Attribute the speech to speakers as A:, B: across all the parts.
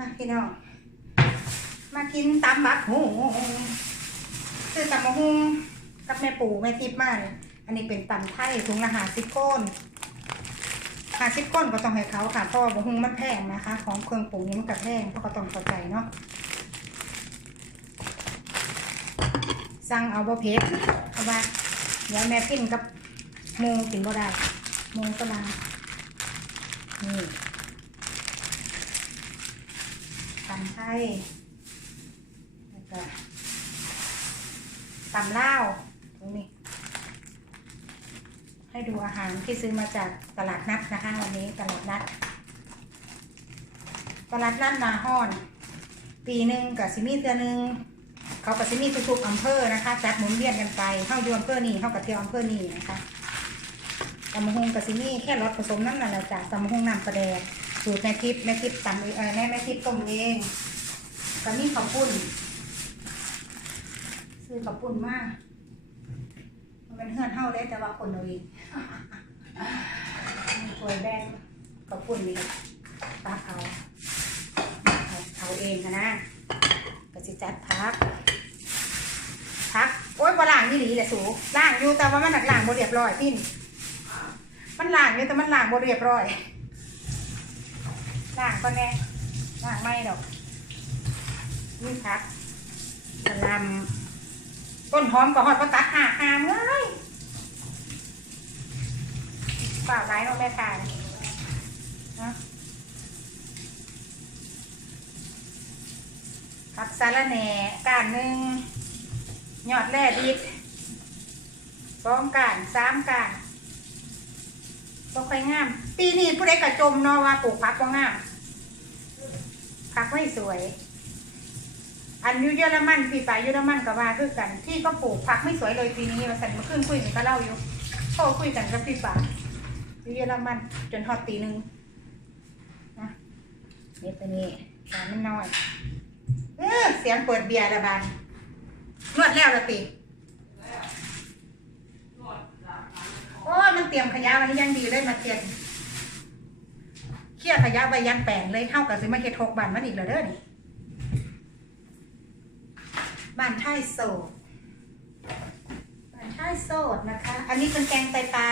A: มาพี่น้อง มากินตำบักหูซื้อตำบักหุงกับแม่ปู่แม่ทิพย์มาเนี่ยอันนี้เป็นตำไทยถุงละหาสิบก้นหาสิบก้นก็ต้องให้เขาค่ะเพราะว่าบักหุงมันแพงนะคะ ของเครื่องปรุงนี้มันก็แพงเพราะก็ต้องเข้าใจเนาะสั่งเอาบ่เผ็ดเพราะว่าเดี๋ยวแม่ปิ้นกับมูกินบ่ได้มูก็มานี่ตำไทยแล้วก็ตำลาวตรงนี้ ให้ดูอาหารที่ซื้อมาจากตลาดนัดนะคะวันนี้ตลาดนัด ตลาดนัดนาฮอน ปีหนึ่งกับซิมีเตือหนึ่งเขากับซิมีทุกๆอำเภอนะคะจัดหมุนเวียนกันไปเข้าอยู่อำเภอนี้เข้ากับเที่ยวอำเภอนี้นะคะตำมะฮงกับซิมีแค่รสผสมน้ำนั่นแหละจ้ะตำมะฮงน้ำปลาแดก สูตรแม่ทิพย์แม่ทิพย์ตำเองเออแม่แม่ทิพย์ต้มเองกับมีข้าวปุ้น ซื้อข้าวปุ้นมากมันเป็นเฮือนเฮาเลยแต่ว่าคนเอาเองมีถ้วยแบ่งข้าวปุ้นนี่ตักเอาเอาเอาเองนะนะก็สิจัดพักพักโอ้ยบ่ล่างนี่หลีแหละสูล่างอยู่แต่ว่ามันหนักล่างบ่เรียบร้อยพี่นมันล่างอยู่แต่มันล่างบ่เรียบร้อย ล่างก็แน่ล่างไม่ดอกนี่พักกระลำต้นหอมก็หอดก็ตัดหาหามเลยฝากไว้เน้องแม่ค่ะนะผักสาระแหน่ก้านหนึ่งยอดแร่ดิบสองก้านสามก้าน บ่ค่อยงาม ปีนี้ผู้ใดกระจมเนาะว่าปลูกผักบ่งามผักไม่สวย อันยูเยอรมันพี่ไปเยอรมันก็ว่าคือกัน ที่ก็ปลูกผักไม่สวยเลยปีนี้มาสั่นมาขึ้นคุยกันก็เล่าอยู่โทรคุยกันกับพี่ป่ายูเยอรมัน จนฮอดตีหนึ่งนะนี่ตัวนี้สามมันน้อยเออเสียงเปิดเบียร์ละบานนวดแล้วละติ โอ้มันเตรียมขยะไว้ให้ยังดีเลยมาเทียนเครียขยะไว้ยังแปลงเลยเท่ากับซื้อมาเฮ็ดหกบานมันอีกแล้วเด้อนี่บานท่ายโสดบานท่ายโสดนะคะ อันนี้เป็นแกงไตปลา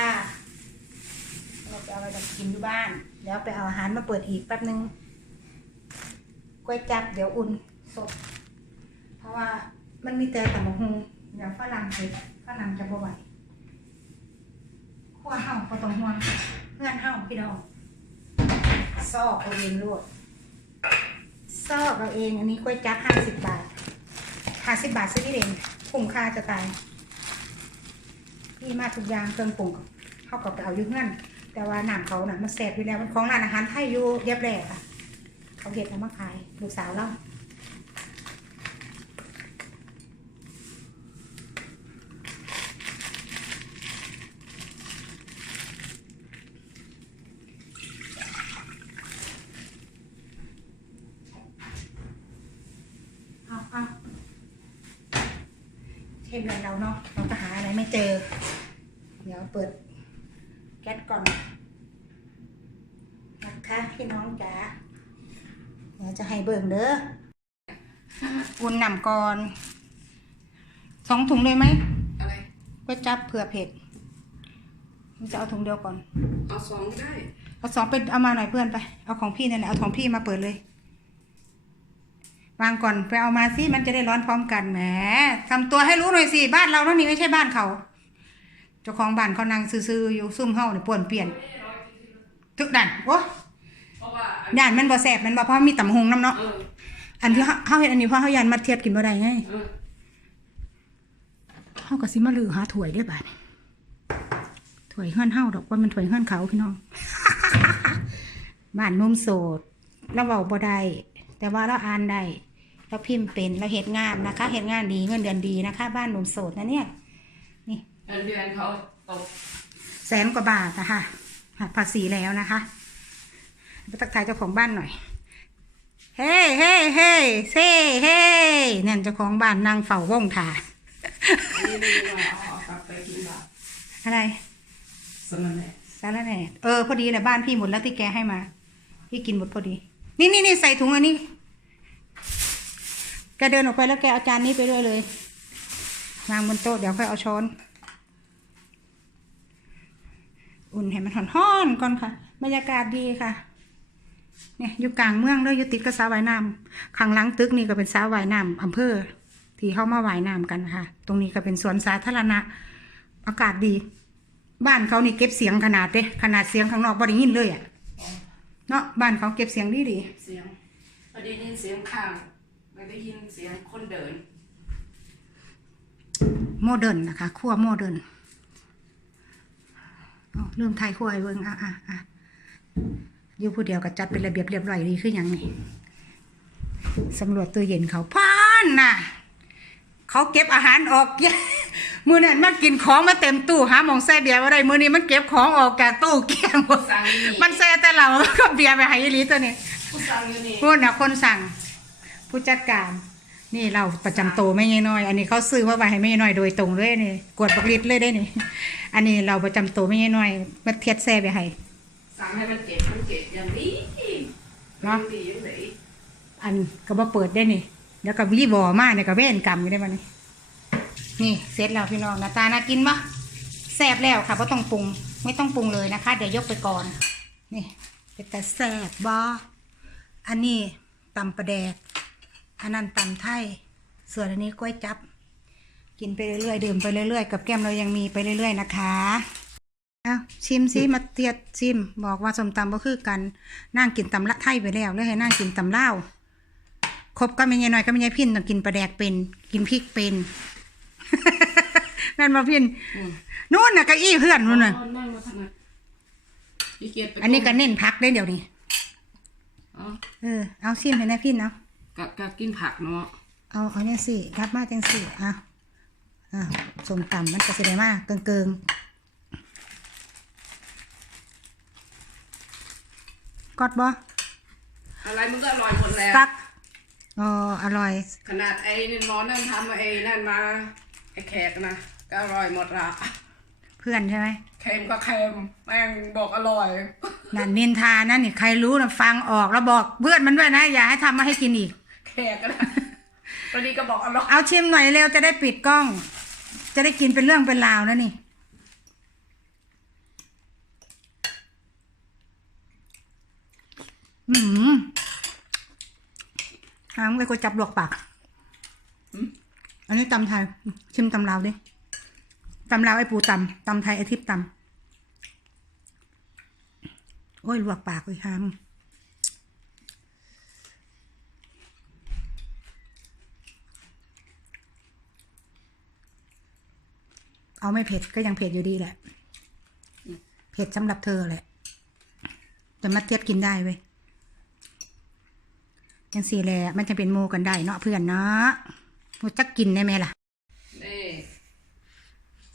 A: เราไปเอาไปกินอยู่บ้าน เดี๋ยวไปเอาอาหารมาเปิดอีกแป๊บนึงก๋วยจับเดี๋ยวอุ่นสด เพราะว่ามันมีแต่แต่มะฮุงเดี๋ยวฝรั่งเผ็ดฝรั่งจะบ่ไหว ขั้วเห่าก็ต้องห่วงเพื่อนเห่าพี่น้องซอกเอาเองลูกซอกเอาเอง อันนี้ก๋วยจั๊บห้าสิบบาทห้าสิบบาทซื้อที่เด่นคุ้มค่าจะตายพี่มาทุกอย่างเครื่องปรุงเข้าก็ไปเอาอยู่เงื่อนแต่ว่าหนังเขาน่ะมันแสบอยู่แล้วมันของร้านอาหารไทยอยู่เรียบแร่ค่ะ เขาเห็ดเอามาขายลูกสาวเราเอา เทมเรียนเราเนาะเราจะหาอะไรไม่เจอ เดี๋ยวเปิดแก๊สก่อนนะคะพี่น้องจ๋าเดี๋ยวจะให้เบิ่งเด้ออุ่นหนำก่อนสองถุงเลยไหมอะไรก็จับเผื่อเผ็ดมันจะเอาถุงเดียวก่อน
B: เอาสองก็ได้
A: เอาสองไปเอามาหน่อยเพื่อนไป เอาของพี่นั่นแหละเอาของพี่มาเปิดเลย วางก่อนไปเอามาสิมันจะได้ร้อนพร้อมกันแหมทำตัวให้รู้หน่อยสิบ้านเราเท่านี้ไม่ใช่บ้านเขา เจ้าของบ้านเขานั่งซื่อๆอยู่ซุ่มเฮาเนี่ยป่วนเปลี่ยนทึกดันโอ้เพราะย่านมันบ่แสบมันบ่เพราะมีตำหงน้ำเนาะอันที่เฮาเฮาเฮ็ดอันนี้เพราะเฮายันมาเทียบกินบ่ได้ไงเออเฮาก็สิมาลือหาถ้วยได้บาดนี้ถ้วยเฮือนเฮาดอกว่ามันถ้วยเฮือนเขาพี่น้องบ้านนุ่มโสดเราเว้าบ่ได้แต่ว่าเราอ่านได้ เราพิมพ์เป็นเราเฮ็ดงานนะคะเฮ็ดงานดีเงินเดือนดีนะคะ บ้านหนุ่มโสดนะเนี่ย
B: อันเดือนเขาตก
A: แสนกว่าบาทนะคะหักภาษีแล้วนะคะไปทักทายเจ้าของบ้านหน่อย เฮ้เฮ้เฮ้เซ่เฮ้นั่นเจ้าของบ้านนางเฝ้าว่องถ่านี่ไม่รู้ว่าเอาเอากลับไปกินบ่าอะไรสมันแหน่สารแหน่เออพอดีแหละบ้านพี่หมดแล้วที่แกให้มา พี่กินหมดพอดี นี่นี่นี่ใส่ถุงอันนี้ แกเดินออกไปแล้วแกเอาจานนี้ไปด้วยเลยวางบนโต๊ะเดี๋ยวค่อยเอาช้อน อุ่นให้มันห่อนๆก่อนค่ะ บรรยากาศดีค่ะ เนี่ยอยู่กลางเมืองเลยอยู่ติดกับสระว่ายน้ำข้างหลังตึกนี่ก็เป็นสระว่ายน้ำอำเภอ ที่เข้ามาว่ายน้ำกันค่ะ ตรงนี้ก็เป็นสวนสาธารณะ อากาศดี บ้านเขานี่เก็บเสียงขนาดเด้ขนาดเสียงข้างนอกบ่ได้ยินเลยอะเนาะบ้านเขาเก็บเสียงดีดี
B: เสียงไม่ได้ยินเสียงข้าง ไม่ได้ยินเสียงคนเดิน
A: โมเดิร์นนะคะครัวโมเดิร์นอ๋อเริ่มไทยครัวไอ้เบิ่งอะอะอะอยู่ผู้เดียวก็จัดเป็นระเบียบเรียบร้อยดีขึ้นยังนี่สำรวจตู้เย็นเขาพานน่ะ เขาเก็บอาหารออกมือนั้นมันกินของมาเต็มตู้หาหมองแซ่เบียร์อะไรมือนี้มันเก็บของออกจากตู้เกลี้ยงหมดสั่งนี่มันแซ่แต่เราก็เบียร์ไปให้อีหลีตัวนี้ผู้สั่งอยู่นี่พูดนะคนสั่ง ผู้จัดการ นี่เราประจำโตวไม่น้อย อันนี้เขาซื้อมาไว้ให้ไม่น้อยโดยตรงเลยนี่กวดบักลิดเลยได้นี่อันนี้เราประจำโตวไม่น้อยมาเทียดแซ่ไปให้
B: สั่งให้มันเจ็บมันเจ็บอย่างนี้เนาะดีอย่างไหน
A: อันก็มาเปิดได้นี่แล้วก็รีบอมาเนี่ยก็เว้นกรรมอยู่ได้มันนี่นี่เสร็จแล้วพี่น้องหน้าตาน่ากินปะแซ่บแล้วค่ะเพราะต้องปรุงไม่ต้องปรุงเลยนะคะ เดี๋ยวยกไปก่อนนี่เป็นแต่แซ่บบออันนี้ตำปลาแดก อันนั้นตำไทยส่วนอันนี้กล้วยจับ กินไปเรื่อยๆดื่มไปเรื่อยๆ กับแก้มเรายังมีไปเรื่อยๆนะคะเอาชิมซิมาเทียดชิม บอกว่าสมตำก็คือกันนั่งกินตำละไทยไปแล้วเลยให้นั่งกินตำเล่าวครบก็ไม่ใช่น้อยก็ไม่ใช่พินต้องกินปลาแดกเป็น กินพริกเป็นแม่นมาพินนู่นน่ะเก้าอี้เพื่อนนู่นน่ะอ๋อนั่งมาทำไมขี้เกียจไปอันนี้ก็เน้นพักได้เดี๋ยวนี้อ๋อเออเอาชิมให้นะพินเอา
B: กะกะกินผักเนาะ
A: เอาเอาเนี่ยสิรับมาจังสิอะอะสมตำมันก็แสดงมากเกิงเกิงๆกอดบ่
B: อะไรมันก็อร่อยหมดแล้ว
A: กักอ๋ออร่อย
B: ขนาดไอ้นี่หมอนั่นทำไอ้นั่นมาไอ้แขกนะก็อร่อยหมดละเพื่อนใช่ไหมเค็มก็เค็มแม่งบอกอร่อย
A: นั่นนินทานะนี่ใครรู้นะฟังออกแล้วบอกเพื่อนมันด้วยนะ อย่าให้ทำมาให้กินอีกแข
B: กก็นะตอนนี้ก็บอกอร่อย
A: เอาชิมหน่อยเร็วจะได้ปิดกล้อง จะได้กินเป็นเรื่องเป็นราวนะนี่ อืมหามไอ้กูจับหลวกปากอันนี้ตำไทย ชิมตำลาวดิตำลาวไอ้ปูตำตำไทยไอ้ทิพตำโอ้ยลวกปากเลยหาม เอาไม่เผ็ดก็ยังเผ็ดอยู่ดีแหละ เผ็ดสำหรับเธอแหละ แต่มาเทียบกินได้เว้ยยังสี่แหละมันจะเป็นโมกันได้เนาะเพื่อนเนาะมูจักกินได้ไหมล่ะ
B: นี่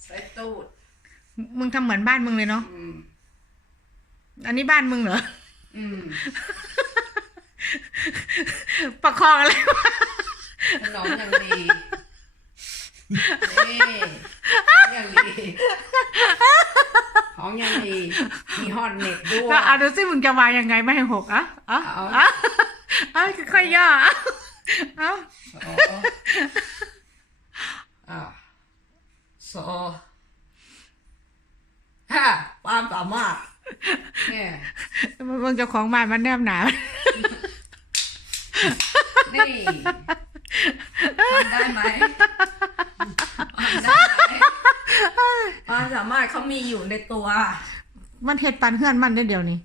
B: ใส่ตูด
A: มึงทำเหมือนบ้านมึงเลยเนาะอืมอันนี้บ้านมึงเหรอ อืมประคองอะไรวะ
B: ขนมอย่างดีนี่ ของอย่างดีของอย่างดีมีฮอตเน็ตด้วยก็
A: เอาดูสิมึงจะวางยังไงไม่ให้หกอะเอะเอาอะเอาค่อยๆย่ออะเอาอ๋อ
B: อะโซฮะความสามารถเน
A: ี่ยมึงเจะของบ้านมันแนบหนา
B: นี่ทำได้ไหมทำได้ไหม ความสามารถเขามีอยู่ในตัว
A: มันเห็ดปันเพื่อนมันได้เดี๋ยวนี้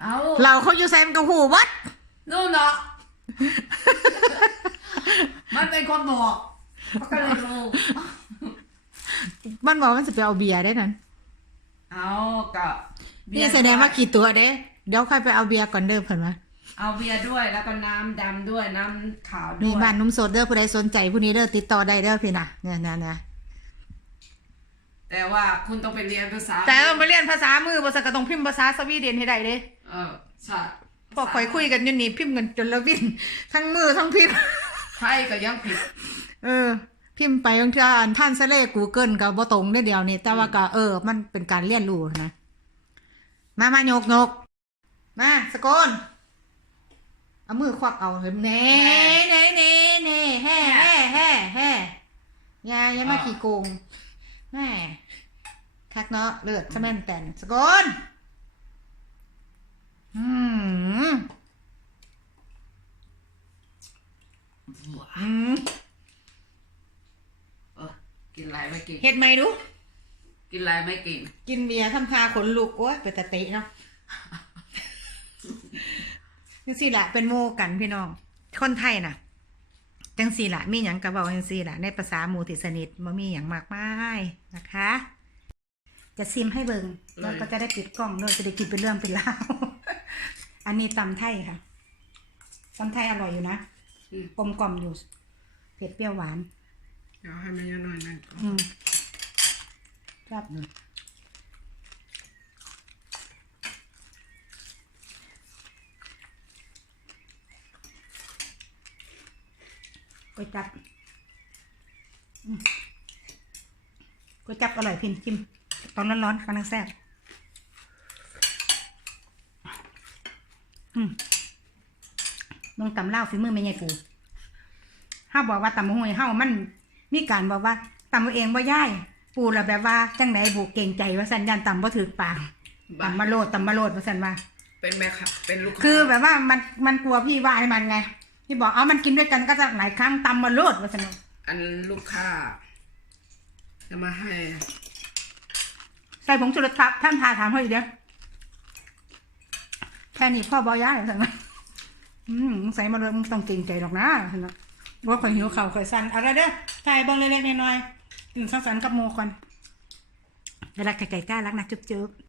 A: เอาเราเขาอยู่แซมกับหูวัด
B: นู่นเนาะมันเป็นคนบอกเขาก็เลยรู้
A: มันบอกมันจะไปเอาเบียร์ได้นั่น
B: เอากับ
A: นี่แสดงว่ากี่ตัวเด้ เดี๋ยวค่อยไปเอาเบียร์ก่อนเด้อเพิ่นว่า
B: เอาเบียร์ด้วยแล้วก็น้ำดำด้วยน้ำขาวด้มีวย
A: บ้านนุ่มโสดเด้อผู้ใดสนใจผู้นี้เด้อติดต่อได้เด้อพี่นะเนี่ยเนี่ยเนี่ย
B: แต่ว่าคุณต้องไปเรียนภาษา
A: แต่ต้องไปเรียนภาษามือภาษากระต้องพิมพ์ภาษาสวีเดนให้ได้เด้
B: เออใช่
A: พอคอยคุยกันอยู่นี่พิมพ์กันจนละวินทั้งมือทั้งพิมพ์
B: ไทยก็ยังผิด
A: เออ พิมพ์ไปบางทีอ่านท่านเสเลกูเกิลก็บ่ตรงได้เดียวนี่แต่ว่าก็เออ มันเป็นการเรียนรู้นะ มามาโยกโยกมาสกอนเอามือควักเอาเห็นเน่เน่เน่เน่แฮ่แฮ่แฮ่แฮ่อยาอย่ามาขี้โกง แม่คักเนาะเลือดสะแม่นแต่นสกอนอืม
B: อืมเออกินอะไรไม่กินเฮ็ดไหมดู กินอะไรไม่กิน
A: กินเบียร์ทำทาขนลุกโอ้ยเป็นตะเตะเนาะจังสี่ละเป็นโมกันพี่น้อง คนไทยน่ะ จังสี่ละมีหยังกระเบาจังสี่ละในภาษาหมู่ติสนิทบ่มีหยังมากมายนะคะ จะซิมให้เบิงแล้วก็จะได้ปิดกล้องด้วยจะได้กินเป็นเรื่องเป็นราวอันนี้ตำไทยค่ะตำไทยอร่อยอยู่นะอืมกลมกล่อมอยู่ เผ็ดเปรี้ยวหวาน
B: เดี๋ยวให้แม่ย่าหน่อยนั่งก่อนอืมครับ
A: ก๋วยจับอืมก๋วยจับอร่อยพินชิม ตอนร้อนๆกำลังแซ่บอืมมึงตำเล่าวฝีมือไม่ใหญ่ฟูห้าบอกว่าตำมะฮวยเฮ้ามัน มีการบอกว่าตำเอาเองว่าย่าย ปูละแบบว่า จังไหนบุกเก่งใจว่าสันยันตำบ่ถือปากตำมาโลดตำมาโลดว่าสันว่า
B: เป็นแม่ค่ะเป็นลูก
A: าคือแบบว่ามันมันกลัวพี่ว่าให้มันไง พี่บอกเอามันกินด้วยกันก็จะหลายครั้งตำมาโลดว่าสันว่า
B: อันลูกค้าจะมาให้
A: ใส่ผงชูรสครับท่านพาถามเขาอีกเดียวแค่นี้พ่อบอย่ายสันว่าอืมมึงใส่มาเลยมึงต้องเก่งใจหรอกนะสันว่าว่าข่อยหิวเข่าวข่อยสั่นเอาละเด้อใส่เบิ่งเล็กๆน้อยๆกินสังสรรค์กับโมก่อนเวลาไก่ๆกล้ารักนะจุ๊บๆ